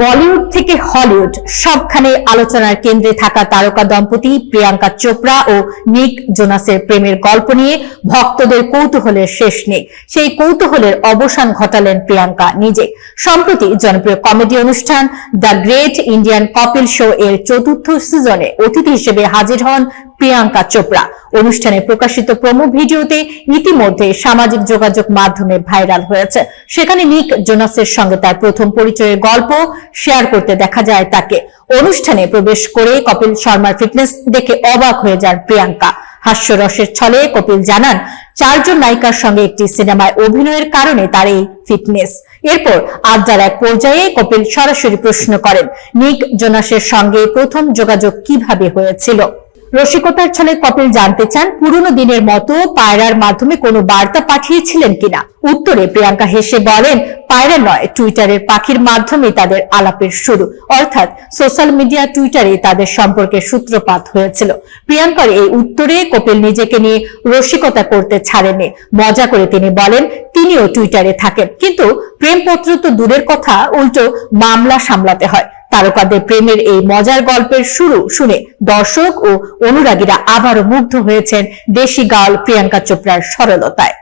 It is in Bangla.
বলিউড থেকে হলিউড সবখানে আলোচনার কেন্দ্রে থাকা তারকা দম্পতি প্রিয়াঙ্কা চোপড়া ও নিক জোনাসের প্রেমের গল্প নিয়ে ভক্তদের কৌতূহলের শেষ নেই। সেই কৌতূহলের অবসান ঘটালেন প্রিয়াঙ্কা নিজে। সম্প্রতি জনপ্রিয় কমেডি অনুষ্ঠান the great Indian Kapil show এর ৪র্থ সিজনে অতিথি হিসেবে হাজির হন প্রিয়াঙ্কা চোপড়া। অনুষ্ঠানে প্রকাশিত প্রোমো ভিডিওতে ইতিমধ্যে সামাজিক যোগাযোগ মাধ্যমে ভাইরাল হয়েছে। সেখানে নিক জোনাসের সঙ্গে তার প্রথম পরিচয়ের গল্প শেয়ার করতে দেখা যায় তাকে। অনুষ্ঠানে প্রবেশ করে কপিল শর্মার ফিটনেস দেখে অবাক হয়ে যান প্রিয়াঙ্কা। হাস্যরসের ছলে কপিল জানান, ৪ জন নায়িকার সঙ্গে একটি সিনেমায় অভিনয়ের কারণে তার এই ফিটনেস। এরপর আড্ডার এক পর্যায়ে কপিল সরাসরি প্রশ্ন করেন, নিক জোনাসের সঙ্গে প্রথম যোগাযোগ কিভাবে হয়েছিল। রসিকতার ছলে কপিল জানতে চান, পুরনো দিনের মতো পায়রার মাধ্যমে কোনো বার্তা পাঠিয়েছিলেন কিনা। উত্তরে প্রিয়াঙ্কা হেসে বলেন, পায়রা নয়, টুইটারের পাখির মাধ্যমে তাদের আলাপের শুরু। অর্থাৎ সোশ্যাল মিডিয়া টুইটারে তাদের সম্পর্কের সূত্রপাত হয়েছিল। প্রিয়াঙ্কার এই উত্তরে কপিল নিজেকে নিয়ে রসিকতা করতে ছাড়েননি। মজা করে তিনি বলেন, তিনিও টুইটারে থাকেন, কিন্তু প্রেমপত্র তো দূরের কথা, উল্টো মামলা সামলাতে হয়। তারকাদের প্রেমের এই মজার গল্পের শুরু শুনে দর্শক ও অনুরাগীরা আবারও মুগ্ধ হয়েছেন দেশি গার্ল প্রিয়াঙ্কা চোপড়ার সরলতায়।